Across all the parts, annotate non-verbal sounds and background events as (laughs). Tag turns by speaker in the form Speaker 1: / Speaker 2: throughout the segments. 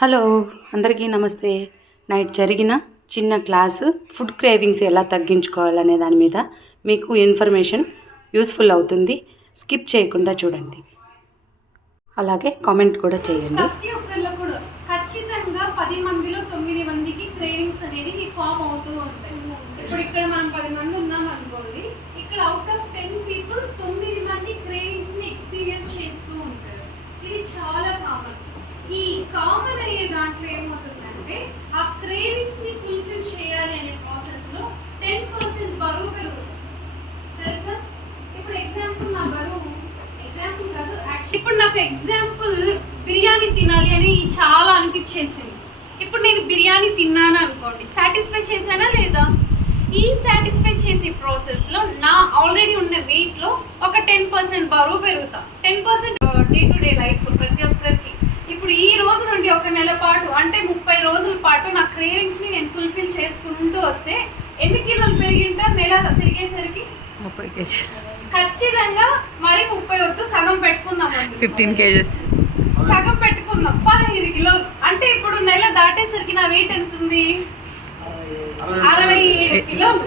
Speaker 1: Hello అందరికీ నమస్తే. Night జరిగిన చిన్న క్లాసు ఫుడ్ క్రేవింగ్స్ ఎలా తగ్గించుకోవాలనే దాని మీద మీకు ఇన్ఫర్మేషన్ యూస్ఫుల్ అవుతుంది. స్కిప్ చేయకుండా చూడండి. అలాగే కామెంట్ కూడా చేయండి.
Speaker 2: ప్రతి ఒక్కరిలో కూడా ఖచ్చితంగా పది మందిలో తొమ్మిది మందికి క్రేవింగ్స్ అనేవి ఫామ్ అవుతూ ఉంటాయి. ఇప్పుడు ఇక్కడ మనం పది మంది ఉన్నాం అనుకోండి ఇక్కడ అవుట్ ఆఫ్ టెన్ పీపుల్ తొమ్మిది మంది క్రేవింగ్స్ని ఎక్స్పీరియన్స్ చేస్తూ ఉంటారు ఇది చాలా కామన్ ఈ కామన్ అయ్యే దాంట్లో ఏమవుతుందంటే ఆ క్రేవింగ్స్ని ఫుల్ఫిల్ చేయాలి అనే ప్రాసెస్లో టెన్ పర్సెంట్ బరువు పెరుగుతుంది తెలుసా ఇప్పుడు ఎగ్జాంపుల్ నా బరువు ఎగ్జాంపుల్ కాదు actually ఇప్పుడు నాకు ఎగ్జాంపుల్ బిర్యానీ తినాలి అని అనిపించేసింది ఇప్పుడు నేను బిర్యానీ తిన్నాను అనుకోండి సాటిస్ఫై చేశానా లేదా? ఈ సాటిస్ఫై చేసే ప్రాసెస్లో నా ఆల్రెడీ ఉన్న వెయిట్లో ఒక టెన్ పర్సెంట్ బరువు పెరుగుతా. Ten percent day to day life ప్రతి ఒక్కరికి. ఇప్పుడు ఈ రోజు నుండి ఒక నెల పాటు అంటే ముప్పై రోజుల పాటు నా క్రేవింగ్స్ని నేను ఫుల్ఫిల్ చేసుకుంటూ వస్తే ఎన్ని కిలోలు పెరిగింటా? నెల తిరిగేసరికి?
Speaker 3: ముప్పై కేజీ
Speaker 2: ఖచ్చితంగా మరి ముప్పై వద్దు సగం పెట్టుకుందాం.
Speaker 3: Fifteen kgs.
Speaker 2: సగం పెట్టుకుందాం. పదహైదు కిలోలు. అంటే ఇప్పుడు నెల దాటేసరికి నా వెయిట్ ఎంత ఉంది అరవై ఏడు కిలోలు.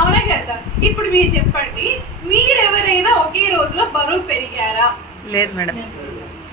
Speaker 2: అవునా కదా ఇప్పుడు మీరు చెప్పండి మీరు ఎవరైనా ఒకే రోజులో బరువు పెరిగారా?
Speaker 3: లేదు మేడం.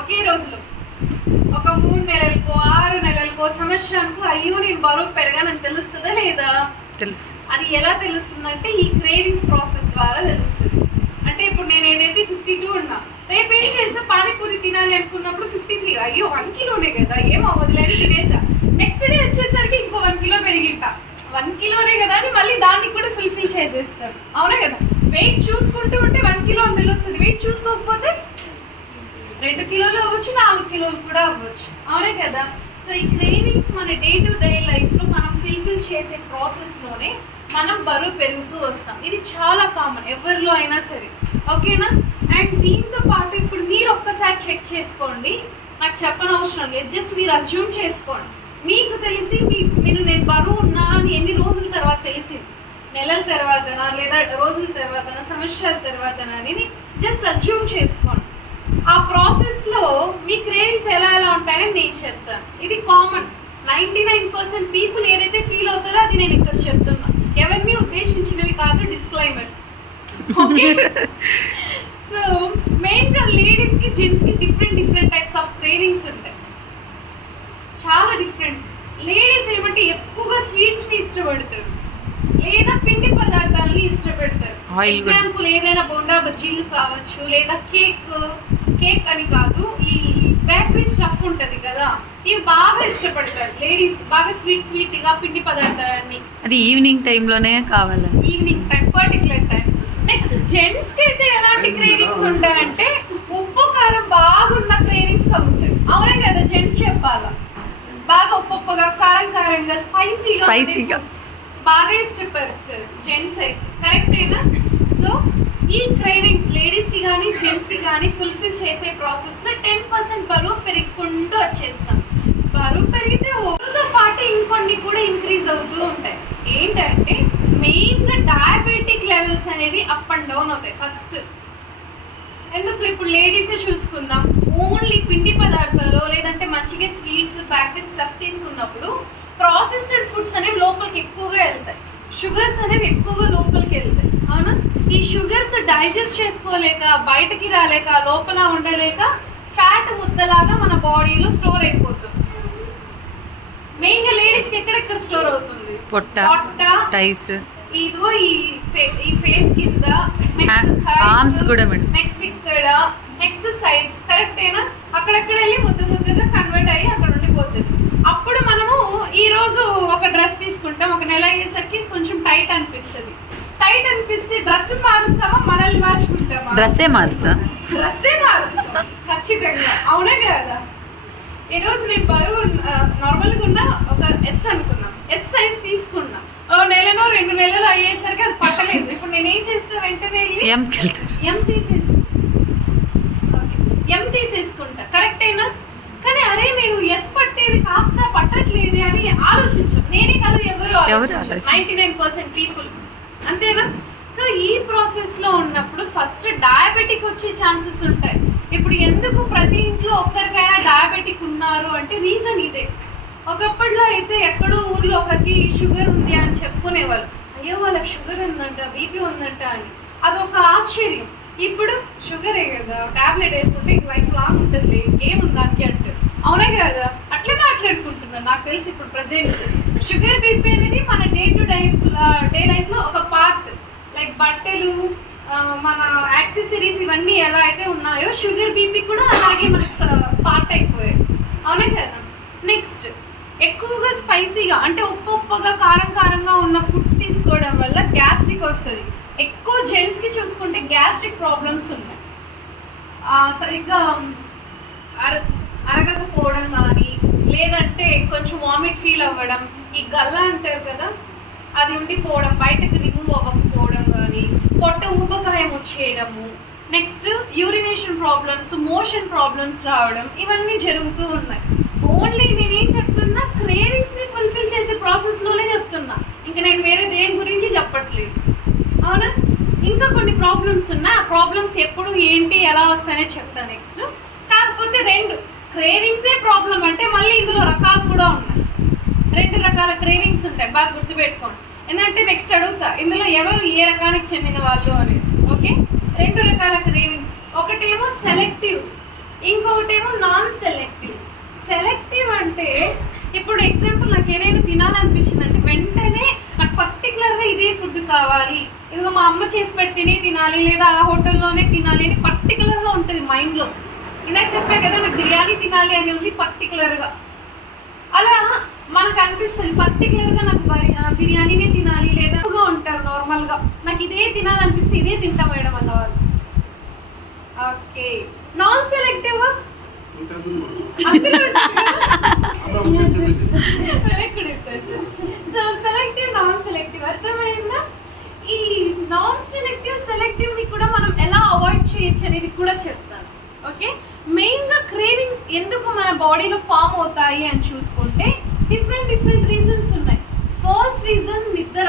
Speaker 2: ఒకే రోజులో. ఒక మూడు నెలలకో ఆరు నెలలకో సంవత్సరానికో అయ్యో నేను బరువు పెరగానని తెలుస్తుందా లేదా?
Speaker 3: తెలుసు.
Speaker 2: అది ఎలా తెలుస్తుందంటే ఈ క్రేవింగ్స్ ప్రాసెస్ ద్వారా తెలుస్తుంది. అంటే ఇప్పుడు నేను ఏదైతే ఫిఫ్టీ టూ ఉన్నా రేపు ఏం చేస్తా పానీపూరి తినాలి అనుకున్నప్పుడు ఫిఫ్టీ త్రీ అయ్యో వన్ కిలోనే కదా. ఏం అవ్వదులే తినేసా. నెక్స్ట్ డే వచ్చేసరికి ఇంకో వన్ కిలో పెరిగింటా. వన్ కిలోనే కదా అని మళ్ళీ దాన్ని కూడా ఫుల్ఫిల్ చేసేస్తాను. అవునా కదా? వెయిట్ చూసుకుంటూ ఉంటే వన్ కిలో అందులో వస్తుంది వెయిట్ చూసుకోకపోతే రెండు కిలోలు అవ్వచ్చు నాలుగు కిలోలు కూడా అవ్వచ్చు. అవునే కదా? సో ఈ క్రేవింగ్స్ మన డే టు డే లైఫ్లో మనం ఫుల్ఫిల్ చేసే ప్రాసెస్లోనే మనం బరువు పెరుగుతూ వస్తాం. ఇది చాలా కామన్ ఎవరిలో అయినా సరే. ఓకేనా అండ్ దీంతో పాటు ఇప్పుడు మీరు ఒక్కసారి చెక్ చేసుకోండి. నాకు చెప్పనవసరం లేదు. జస్ట్ మీరు అజ్యూమ్ చేసుకోండి. మీకు తెలిసి మీ మీరు నేను బరువు ఉన్నా అని ఎన్ని రోజుల తర్వాత తెలిసింది? నెలల తర్వాతనా? లేదా రోజుల తర్వాతనా? సంవత్సరాల తర్వాతనా? అని జస్ట్ అజ్యూమ్ చేసుకోండి. ఆ ప్రాసెస్లో మీ క్రేవింగ్స్ ఎలా ఎలా ఉంటాయని నేను చెప్తాను. ఇది common ninety nine percent people ఏదైతే ఫీల్ అవుతారో అది నేను ఇక్కడ చెప్తున్నా. ఎవరిని ఉద్దేశించినవి కాదు డిస్క్లైమర్ ఓకే (laughs) సో మెయిన్గా లేడీస్కి జెంట్స్కి different different types of cravings ఉంటాయి. చాలా డిఫరెంట్ లేడీస్ ఏమంటే ఎక్కువగా స్వీట్స్ని ఇష్టపడతారు. లేదా పిండి పదార్థాలని ఇష్టపడతారు. ఎగ్జాంపుల్ ఏదైనా బొండా బజ్జీలు కావచ్చు లేదా కేక్ కేక్ అని కాదు ఈ బేకరీ స్టఫ్ ఉంటది కదా ఇవి బాగా ఇష్టపడతారు లేడీస్ బాగా స్వీట్ స్వీట్గా పిండి పదార్థాలని.
Speaker 3: అది ఈవినింగ్ టైంలోనే కావాలండి.
Speaker 2: ఈవినింగ్ టైం పర్టికులర్ టైం జెంట్స్కి అయితే ఎలాంటి క్రేవింగ్స్ ఉంటాయంటే ఉప్పు కారం బాగున్న క్రేవింగ్స్ కలుగుతాయి. అవునే కదా జెంట్స్ చెప్పాలా? బాగా ఉప్పు ఉప్పుగా కారం కారంగా స్పైసీగా
Speaker 3: Spicy గా.
Speaker 2: బాగా ఇష్టపడతారు జెంట్స్ అయితే. కరెక్టేనా సో ఈ క్రేవింగ్స్ లేడీస్కి కానీ జెంట్స్కి కానీ ఫుల్ఫిల్ చేసే ప్రాసెస్లో టెన్ పర్సెంట్ బరువు పెరుగుకుంటూ వచ్చేస్తాం. బరువు పెరిగితే ఒకరితో పాటు ఇంకొన్ని కూడా ఇంక్రీజ్ అవుతూ ఉంటాయి. ఏంటంటే మెయిన్గా డయాబెటిక్ లెవెల్స్ అనేవి అప్ అండ్ డౌన్ అవుతాయి. ఫస్ట్ ఎందుకు? ఇప్పుడు లేడీసే చూసుకుందాం. ఓన్లీ పిండి పదార్థాలు లేదంటే మంచిగా స్వీట్స్ ప్యాకెట్ స్టఫ్ తీసుకున్నప్పుడు ప్రాసెస్డ్ ఫుడ్స్ అనేవి లోపలికి ఎక్కువగా వెళ్తాయి. షుగర్స్ అనేవి ఎక్కువగా లోపలికి వెళ్తాయి. అవునా? ఈ షుగర్స్ డైజెస్ట్ చేసుకోలేక బయటకి రాలేక లోపల ఉండలేక ఫ్యాట్ ముద్దలాగా మన బాడీలో స్టోర్ అయిపోతుంది. మెయిన్గా లేడీస్కి ఎక్కడెక్కడ స్టోర్ అవుతుంది?
Speaker 3: పొట్ట
Speaker 2: పొట్ట
Speaker 3: టైస్.
Speaker 2: ఇదిగో ఈ
Speaker 3: ఆర్మ్స్ కూడా మేడం.
Speaker 2: నెక్స్ట్ ఇక్కడ నెక్స్ట్ సైడ్స్ కరెక్టేనా అక్కడక్కడ వెళ్ళి ముద్దు ముద్దుగా కన్వర్ట్ అయ్యి అక్కడ ఉండిపోతుంది అప్పుడు మనము ఈ రోజు ఒక డ్రెస్ తీసుకుంటాం. ఒక నెల అయ్యేసరికి కొంచెం టైట్ అనిపిస్తుంది. టైట్ అనిపిస్తే డ్రెస్ మారుస్తామా? మనల్ని మార్చుకుంటామా?
Speaker 3: డ్రెస్సే మారుస్తా.
Speaker 2: డ్రెస్సే మారుస్తాం. ఖచ్చితంగా. అవునే కదా? ఈ రోజు నేను బరువు నార్మల్గా ఉన్న ఒక ఎస్ అనుకున్నా. ఎస్ సైజ్ తీసుకున్నా. నెలనో రెండు నెలలు అయ్యేసరికి అది పట్టలేదు. ఇప్పుడు నేను ఏం చేస్తా వెంటనే
Speaker 3: వెళ్తారు
Speaker 2: ఎం తీసేసుకుంటా. ఎం తీసేసుకుంటా. కరెక్టేనా? కానీ అరే నేను ఎస్ పట్టేది కాస్త పట్టట్లేదు అని ఆలోచించాం నేనే కాదు ఎవరు. Ninety nine percent people. అంతేనా? సో ఈ ప్రాసెస్లో ఉన్నప్పుడు ఫస్ట్ డయాబెటిక్ వచ్చే ఛాన్సెస్ ఉంటాయి. ఇప్పుడు ఎందుకు ప్రతి ఇంట్లో ఒక్కరికైనా డయాబెటిక్ ఉన్నారు అంటే రీజన్ ఇదే. ఒకప్పట్లో అయితే ఎక్కడో ఊర్లో ఒకరికి షుగర్ ఉంది అని చెప్పుకునేవాళ్ళు. అయ్యో వాళ్ళకి షుగర్ ఉందంట బీపీ ఉందంట అని. అదొక ఆశ్చర్యం. ఇప్పుడు షుగరే కదా టాబ్లెట్ వేసుకుంటే ఇంక లైఫ్ లాంగ్ ఉంటుంది. ఏముంది దానికి అంటే అవునే కదా? అట్లే మాట్లాడుకుంటున్నాను. నాకు తెలిసి ఇప్పుడు ప్రజెంట్. షుగర్ బీపీ అనేది మన డే టు లైఫ్ డే లైఫ్లో ఒక పార్ట్. లైక్ బట్టలు మన యాక్సెసరీస్ ఇవన్నీ ఎలా అయితే ఉన్నాయో షుగర్ బీపీ కూడా అలాగే మనకు పార్ట్ అయిపోయాయి. అవునే కదా? నెక్స్ట్. ఎక్కువగా స్పైసీగా అంటే ఉప్పు ఉప్పుగా కారం కారంగా ఉన్న ఫుడ్స్ తీసుకోవడం వల్ల గ్యాస్ట్రిక్ వస్తుంది. ఎక్కువ జెంట్స్కి చూసుకుంటే గ్యాస్ట్రిక్ ప్రాబ్లమ్స్ ఉన్నాయి. సరిగ్గా అర అరగకపోవడం కానీ లేదంటే కొంచెం వామిట్ ఫీల్ అవ్వడం ఈ గల్ల అంటారు కదా అది ఉండిపోవడం బయటకు రిమూవ్ అవ్వకపోవడం కానీ పొట్ట ఊబకాయం వచ్చేయడము next urination problems motion problems రావడం ఇవన్నీ జరుగుతూ ఉన్నాయి. ఓన్లీ నేను ఇంకా నేను వేరే దేని గురించి చెప్పట్లేదు. అవునా? ఇంకా కొన్ని ప్రాబ్లమ్స్ ఉన్నాయి ఆ ప్రాబ్లమ్స్ ఎప్పుడు ఏంటి ఎలా వస్తాయనే చెప్తా నెక్స్ట్ కాకపోతే రెండు క్రేవింగ్సే ప్రాబ్లం అంటే మళ్ళీ ఇందులో రకాలు కూడా ఉన్నాయి. రెండు రకాల క్రేవింగ్స్ ఉంటాయి బాగా గుర్తుపెట్టుకోండి. ఎందుకంటే నెక్స్ట్ అడుగుతా ఇందులో ఎవరు ఏ రకానికి చెందిన వాళ్ళు అని. ఓకే రెండు రకాల క్రేవింగ్స్ ఒకటేమో సెలెక్టివ్ ఇంకొకటేమో నాన్ సెలెక్టివ్ సెలెక్టివ్ అంటే ఇప్పుడు ఎగ్జాంపుల్ నాకు ఏదైనా తినాలనిపించింది అంటే వెంటనే పర్టికులర్గా ఇదే ఫుడ్ కావాలి. ఇదిగో మా అమ్మ చేసి పెడితేనే తినాలి లేదా ఆ హోటల్లోనే తినాలి అని పర్టికులర్గా ఉంటుంది మైండ్లో ఇందాక చెప్పా కదా నాకు బిర్యానీ తినాలి అని ఉంది పర్టికులర్గా అలా మనకు అనిపిస్తుంది పర్టికులర్గా నాకు బిర్యానీనే తినాలి లేదా ఉంటారు నార్మల్గా నాకు ఇదే తినాలనిపిస్తే ఇదే తింటా మేడం అన్నవాళ్ళు. Okay. Non selective (laughs) so selective non selective అర్థమైందా? ఈ నాన్ సెలెక్టివ్ సెలెక్టివ్ని కూడా మనం ఎలా అవాయిడ్ చేయొచ్చు అనేది కూడా చెప్తాను. ఓకే మెయిన్గా క్రేవింగ్స్ ఎందుకు మన బాడీలో ఫామ్ అవుతాయి అని చూసుకుంటే డిఫరెంట్ డిఫరెంట్ రీజన్స్ ఉన్నాయి. ఫస్ట్ రీజన్ నిద్ర.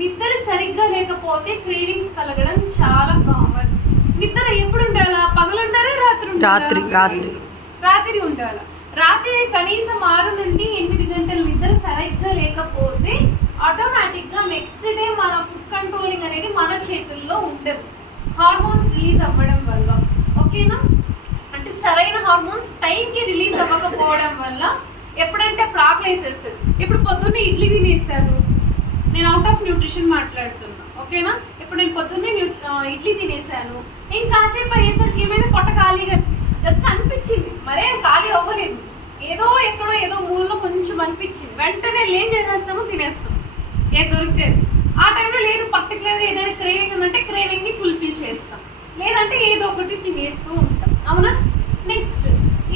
Speaker 2: నిద్ర సరిగ్గా లేకపోతే క్రేవింగ్స్ కలగడం చాలా కామన్ నిద్ర ఎప్పుడు ఉండాలా? పగలు ఉండాలా? రాత్రి?
Speaker 3: రాత్రి రాత్రి.
Speaker 2: రాత్రి ఉండాలి? రాత్రి కనీసం ఆరు నుండి ఎనిమిది గంటల నిద్ర సరిగ్గా లేకపోతే ఆటోమేటిక్గా నెక్స్ట్ డే మన ఫుడ్ కంట్రోలింగ్ అనేది మన చేతుల్లో ఉండదు. హార్మోన్స్ రిలీజ్ అవ్వడం వల్ల. ఓకేనా అంటే సరైన హార్మోన్స్ టైంకి రిలీజ్ అవ్వకపోవడం వల్ల ఎప్పుడంటే అప్పుడు ఆకలి వేసేస్తుంది ఇప్పుడు పొద్దున్నే ఇడ్లీ తినేసాను నేను అవుట్ ఆఫ్ న్యూట్రిషన్ మాట్లాడుతున్నా. ఓకేనా ఇప్పుడు నేను పొద్దున్నే ఇడ్లీ తినేసాను ఇంకాసేపు అయ్యేసరికి ఏమైనా పొట్ట ఖాళీగా జస్ట్ అనిపించింది మరే ఖాళీ అవ్వలేదు. ఏదో ఎక్కడో ఏదో మూలలో కొంచెం అనిపించింది. వెంటనే ఏం చేసేస్తామో తినేస్తాం. ఏది దొరికితే. ఆ టైంలో లేదు పర్టికులర్గా ఏదైనా క్రేవింగ్ ఉందంటే క్రేవింగ్ని ఫుల్ఫిల్ చేస్తాం. లేదంటే ఏదో ఒకటి తినేస్తూ ఉంటాం. అవునా? నెక్స్ట్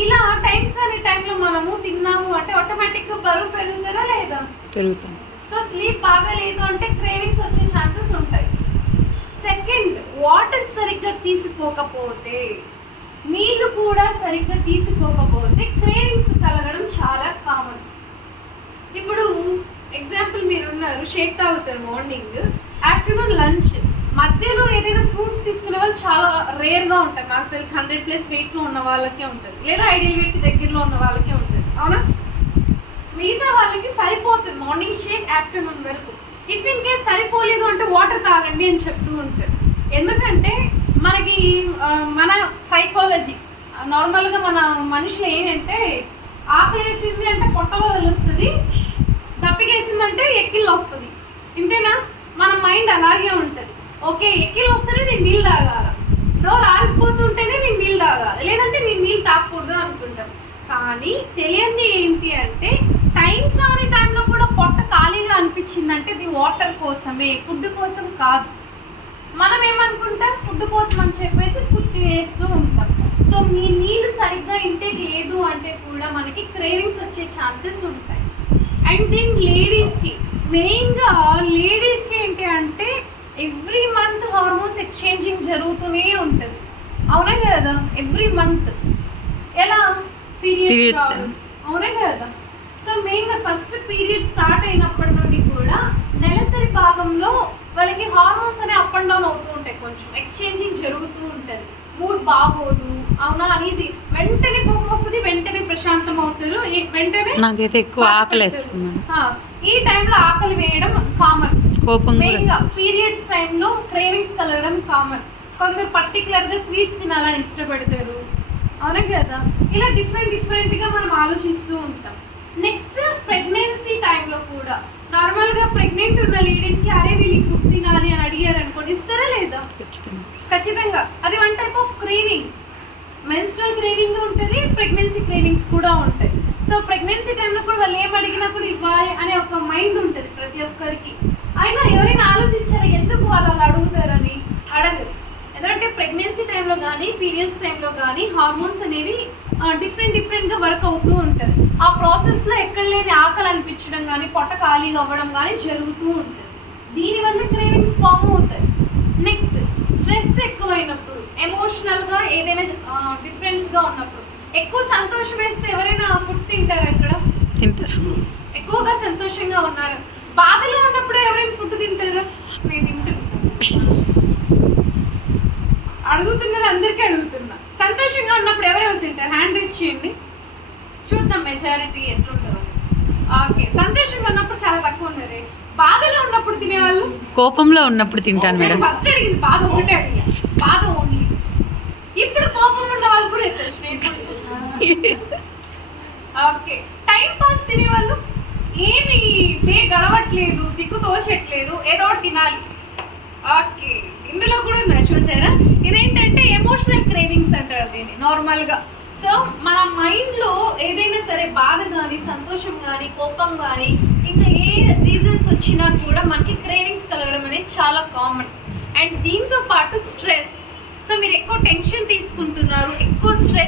Speaker 2: ఇలా టైం కాని టైంలో మనము తిన్నాము అంటే ఆటోమేటిక్గా బరువు పెరుగుతుందా లేదా?
Speaker 3: పెరుగుతాం.
Speaker 2: సో స్లీప్ బాగాలేదు అంటే క్రేవింగ్స్ వచ్చే ఛాన్సెస్ ఉంటాయి. సెకండ్ వాటర్ సరిగ్గా తీసుకోకపోతే నీళ్ళు కూడా సరిగ్గా తీసుకోకపోతే క్రేవింగ్స్ కలగడం చాలా కామన్. ఇప్పుడు ఎగ్జాంపుల్ మీరు ఉన్నారు షేక్ తాగుతారు మార్నింగ్ ఆఫ్టర్నూన్ లంచ్. మధ్యలో ఏదైనా ఫ్రూట్స్ తీసుకునే వాళ్ళు చాలా రేర్గా ఉంటారు. నాకు తెలిసి హండ్రెడ్ ప్లస్ వెయిట్లో ఉన్న వాళ్ళకే ఉంటుంది. లేదా ఐడియల్ వెయిట్ దగ్గరలో ఉన్న వాళ్ళకే ఉంటుంది. అవునా? మిగతా వాళ్ళకి సరిపోతుంది మార్నింగ్ షేక్ ఆఫ్టర్నూన్ వరకు. ఇఫ్ ఇన్ కేస్ సరిపోలేదు అంటే వాటర్ తాగండి అని చెప్తూ ఉంటారు. ఎందుకంటే మనకి మన సైకాలజీ నార్మల్గా మన మనుషులు ఏంటంటే ఆకలి వేసింది అంటే పొట్టలో తెలుస్తుంది దప్పికేసిందంటే ఎక్కిళ్ళు వస్తుంది ఇంతేనా? మన మైండ్ అలాగే ఉంటుంది. ఓకే ఎక్కిళ్ళు వస్తేనే నేను నీళ్ళు తాగాల? నోరు ఆరిపోతుంటేనే నేను నీళ్ళు తాగాలి? లేదంటే నేను నీళ్ళు తాగకూడదు అనుకుంటాం. కానీ తెలియంది ఏంటి అంటే టైం కాని టైంలో కూడా పొట్ట ఖాళీగా అనిపించిందంటే ఇది వాటర్ కోసమే ఫుడ్ కోసం కాదు. మనం ఏమనుకుంటాం? ఫుడ్ కోసం అని చెప్పేసి ఫుడ్ తినేస్తూ ఉంటాం. సో మీ నీళ్ళు సరిగ్గా ఇంటేక్ లేదు అంటే కూడా మనకి క్రేవింగ్స్ వచ్చే ఛాన్సెస్ ఉంటాయి. అండ్ దెన్ లేడీస్కి మెయిన్గా లేడీస్కి ఏంటి అంటే ఎవ్రీ మంత్ హార్మోన్స్ ఎక్స్చేంజింగ్ జరుగుతూనే ఉంటుంది. అవునా కదా? ఎవ్రీ మంత్ ఎలా? పీరియడ్స్. అవునా కదా? సో మెయిన్గా ఫస్ట్ పీరియడ్ స్టార్ట్ అయినప్పటి నుండి కూడా నెలసరి భాగంలో వాళ్ళకి హార్మోన్స్ అనే అప్ అండ్ డౌన్ అవుతూ ఉంటాయి కొంచెం. ఎక్స్చేంజింగ్ జరుగుతూ ఉంటుంది. మూడ్ బాగోదు. అవునా అనేసి వెంటనే కోపం వస్తుంది వెంటనే ప్రశాంతం అవుతారు. వెంటనే
Speaker 3: నాకైతే ఎక్కువ
Speaker 2: బాధ
Speaker 3: ఆకలి
Speaker 2: పెడతారు.
Speaker 3: వేస్తుంది.
Speaker 2: ఆ, ఈ టైంలో ఆకలి వేయడం కామన్
Speaker 3: కోపం
Speaker 2: పీరియడ్స్ టైంలో క్రేవింగ్స్ కలగడం కామన్ కొందరు పర్టికులర్గా స్వీట్స్ తినాలని ఇష్టపడతారు. అవునా కదా? ఇలా డిఫరెంట్ డిఫరెంట్గా మనం ఆలోచిస్తూ ఉంటాం. నెక్స్ట్ ప్రెగ్నెన్సీ టైంలో కూడా. నార్మల్గా ప్రెగ్నెంట్ ఉన్న లేడీస్కి అరే వీళ్ళు ఫుడ్ తినాలి అని అడిగారు అనుకోండి ఇస్తారా లేదా?
Speaker 3: ఖచ్చితంగా.
Speaker 2: ఖచ్చితంగా. అది one type of craving. Menstrual craving ఉంటుంది ప్రెగ్నెన్సీ క్రేవింగ్స్ కూడా ఉంటాయి. సో ప్రెగ్నెన్సీ టైంలో కూడా వాళ్ళు ఏం అడిగినా కూడా ఇవ్వాలి అనే ఒక మైండ్ ఉంటుంది ప్రతి ఒక్కరికి. అయినా ఎవరైనా ఆలోచించారా ఎందుకు వాళ్ళు అలా అడుగుతారని? అడగరు. ఎందుకంటే ప్రెగ్నెన్సీ టైంలో కానీ పీరియడ్స్ టైంలో కానీ హార్మోన్స్ అనేవి డిఫరెంట్ డిఫరెంట్గా వర్క్ అవుతూ ఉంటుంది. ఆ ప్రాసెస్లో ఎక్కడ లేని ఆకలి అనిపించడం కానీ పొట్ట ఖాళీగా అవ్వడం కానీ జరుగుతూ ఉంటుంది. దీనివల్ల క్రేవింగ్స్ ఫామ్ అవుతాయి. నెక్స్ట్ స్ట్రెస్ ఎక్కువైనప్పుడు ఎమోషనల్గా ఏదైనా డిఫరెన్స్గా ఉన్నప్పుడు ఎక్కువ సంతోషం వేస్తే ఎవరైనా ఫుడ్ తింటారా ఇక్కడ?
Speaker 3: తింటారు.
Speaker 2: ఎక్కువగా సంతోషంగా ఉన్నారు? బాధలో ఉన్నప్పుడు ఎవరైనా ఫుడ్ తింటారా? నేను తింటున్నా. అడుగుతున్నది అందరికీ అడుగుతున్నా. సంతోషంగా ఉన్నప్పుడు ఎవరెవరు తింటారు? హ్యాండ్ రైస్ చేయండి. చూద్దాం మెజారిటీ ఎట్లుంటుందో ఓకే సంతోషంగా ఉన్నప్పుడు చాలా తక్కువ ఉన్నది. బాధలో ఉన్నప్పుడు తినేవాళ్ళు?
Speaker 3: కోపంలో ఉన్నప్పుడు తింటాను మేడం.
Speaker 2: ఫస్ట్ అడిగింది బాధ ఒకటే బాధ ఓన్లీ. ఇప్పుడు కోపం ఉన్న వాళ్ళు కూడా ఓకే టైం పాస్ తినేవాళ్ళు? ఏమి డే గడవట్లేదు దిక్కు తోచట్లేదు ఏదో ఒకటి తినాలి. ఓకే ఇందులో కూడా ఉన్నాయి చూసారా? ఇదేంటంటే ఎమోషనల్ క్రేవింగ్స్ అంటారు దీన్ని నార్మల్గా సో మన మైండ్లో ఏదైనా సరే బాధ కానీ సంతోషం కానీ కోపం కానీ ఇంకా ఏ రీజన్స్ వచ్చినా కూడా మనకి క్రేవింగ్స్ కలగడం అనేది చాలా కామన్ అండ్ దీంతో పాటు స్ట్రెస్ సో మీరు ఎక్కువ టెన్షన్ తీసుకుంటున్నారు ఎక్కువ స్ట్రెస్